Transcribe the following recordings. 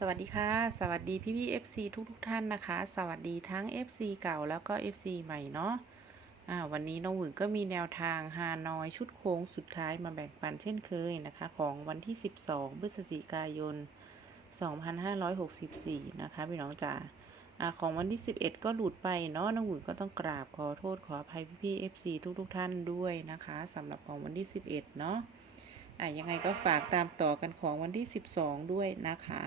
สวัสดีค่ะ สวัสดีพี่พี่ๆ FC ทุกทุกท่านนะคะ สวัสดีทั้ง FC เก่าแล้วก็ FC ใหม่เนาะอ่าวันนี้น้องหวึงก็มีแนวทางฮานอยชุดโค้งสุดท้ายมาแบ่งปันเช่นเคยนะคะ ของวันที่ 12พฤศจิกายน 2564 นะคะพี่น้องจ๋าของวันที่ 11 ก็หลุดไปเนาะน้องหวึงก็ต้องกราบขอโทษขออภัยพี่พี่ๆ FC ทุกทุกท่านด้วยนะคะสำหรับของวันที่ 11 เนาะ อะยังไงก็ฝากตามต่อกันของวันที่ 12 ด้วยนะคะ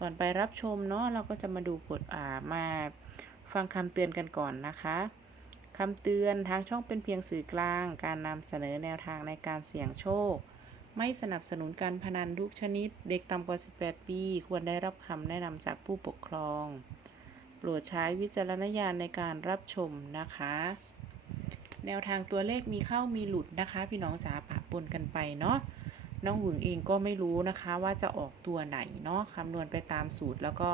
ก่อนไปรับชมเนาะเราก็จะมาดูผลอ่ามาฟังคำเตือนกันก่อนนะคะคำเตือนทางช่องเป็นเพียงสื่อกลาง การนำเสนอแนวทางในการเสี่ยงโชค ไม่สนับสนุนการพนันทุกชนิด เด็กต่ำกว่า 18 ปี ควรได้รับคำแนะนำจากผู้ปกครอง โปรดใช้วิจารณญาณในการรับชมนะคะ แนวทางตัวเลขมีเข้ามีหลุดนะคะ พี่น้องจ๋าปะปนกันไปเนาะน้องหวึงเองก็ไม่รู้นะคะว่าจะออกตัวไหนเนาะคำนวณไปตามสูตรแล้วก็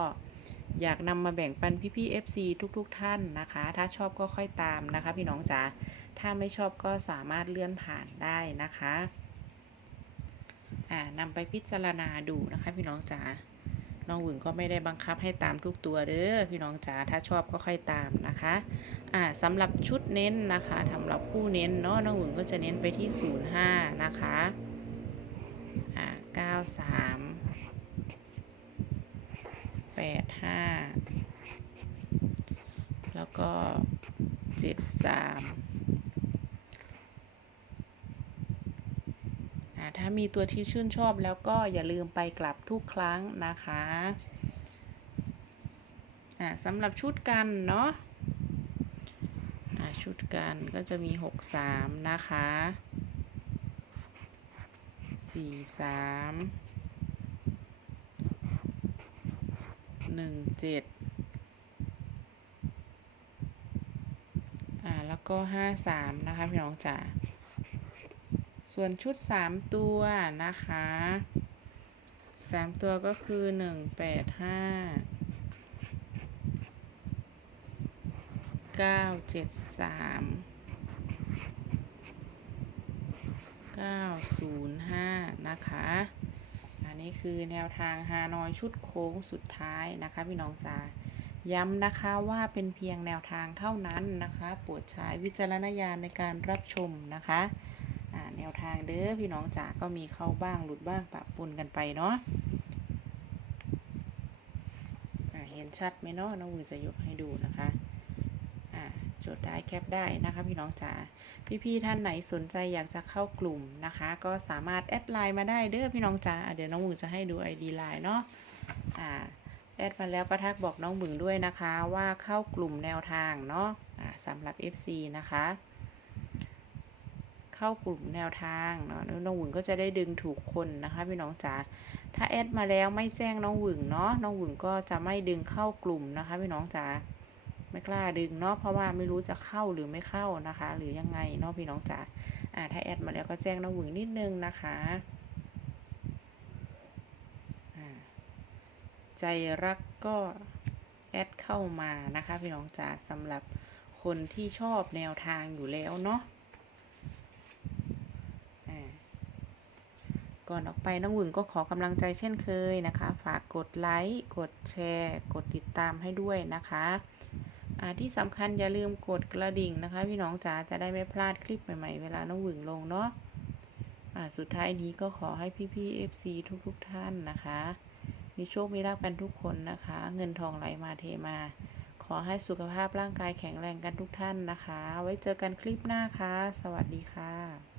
อยากนำมาแบ่งปันพี่ๆ FC ทุกๆทท่านนะคะ ถ้าชอบก็ค่อยตามนะคะ พี่น้องจ๋าถ้าไม่ชอบก็สามารถเลื่อนผ่านได้นะคะอ่านำไปพิจารณาดูนะคะ พี่น้องจ๋า น้องหวึงก็ไม่ได้บังคับให้ตามทุกตัวเด้อพี่น้องจ๋าถ้าชอบก็ค่อยตามนะคะอ่าสำหรับชุดเน้นนะคะสำหรับคู่เน้นเนาะน้องหวึงก็จะเน้นไปที่ 05 นะคะอ่า93 85 แล้วก็ 73ะมีตัวที่ชื่นชอบแล้วก็อย่าลืมไปกลับทุกครั้งนะคะอ่าสำหรับชุดกันเนาะชุดกันก็จะมี 63 นะคะ 43 17อ่าแล้วก็ 53 นะคะพี่น้องจ๋า ส่วนชุดสามตัวนะคะสามตัวก็คือหนึ่งแปดห้าเก้าเจ็ดสาม905นะคะ อันนี้คือแนวทางฮานอยชุดโค้งสุดท้ายนะคะพี่น้องจ๋าย้ำนะคะว่าเป็นเพียงแนวทางเท่านั้นนะคะ โปรดใช้วิจารณญาณในการรับชมนะคะ แนวทางเด้อพี่น้องจ๋าก็มีเข้าบ้างหลุดบ้างปะปนกันไปเนาะเห็นชัดไหมเนาะน้องมือจะยกให้ดูนะคะอ่าจดได้แคปได้นะคะพี่น้องจ๋าพี่ๆท่านไหนสนใจอยากจะเข้ากลุ่มนะคะ ก็สามารถแอดไลน์มาได้เด้อพี่น้องจ๋าเดี๋ยวน้องหมึงจะให้ดู ID ไลน์เนาะอ่าแอดมาแล้วก็ทักบอกน้องหมึงด้วยนะคะว่าเข้ากลุ่มแนวทางเนาะอ่าสำหรับ FC นะคะ เข้ากลุ่มแนวทางเนาะน้องหวึงก็จะได้ดึงถูกคนนะคะพี่น้องจ๋าถ้าแอดมาแล้วไม่แจ้งน้องหวึงเนาะน้องหวึงก็จะไม่ดึงเข้ากลุ่มนะคะพี่น้องจ๋าไม่กล้าดึงเนาะเพราะว่าไม่รู้จะเข้าหรือไม่เข้านะคะ หรือยังไงเนาะพี่น้องจ๋าอ่าถ้าแอดมาแล้วก็แจ้งน้องหวึงนิดนึงนะคะใจรักก็แอดเข้ามานะคะพี่น้องจ๋าสำหรับคนที่ชอบแนวทางอยู่แล้วเนาะอ่า ก่อนออกไปน้องหวึงก็ขอกำลังใจเช่นเคยนะคะ ฝากกดไลค์ กดแชร์ กดติดตามให้ด้วยนะคะที่สำคัญอย่าลืมกดกระดิ่งนะคะ พี่น้องจ๋าจะได้ไม่พลาดคลิปใหม่ๆ เวลาน้องหวึงลงเนาะสุดท้ายนี้ก็ขอให้พี่ๆ FC ทุกๆ ท่านนะคะ มีโชค มีลาภกันทุกคนนะคะ เงินทองไหลมาเทมา ขอให้สุขภาพร่างกายแข็งแรงกันทุกท่านนะคะ ไว้เจอกันคลิปหน้าค่ะ สวัสดีค่ะ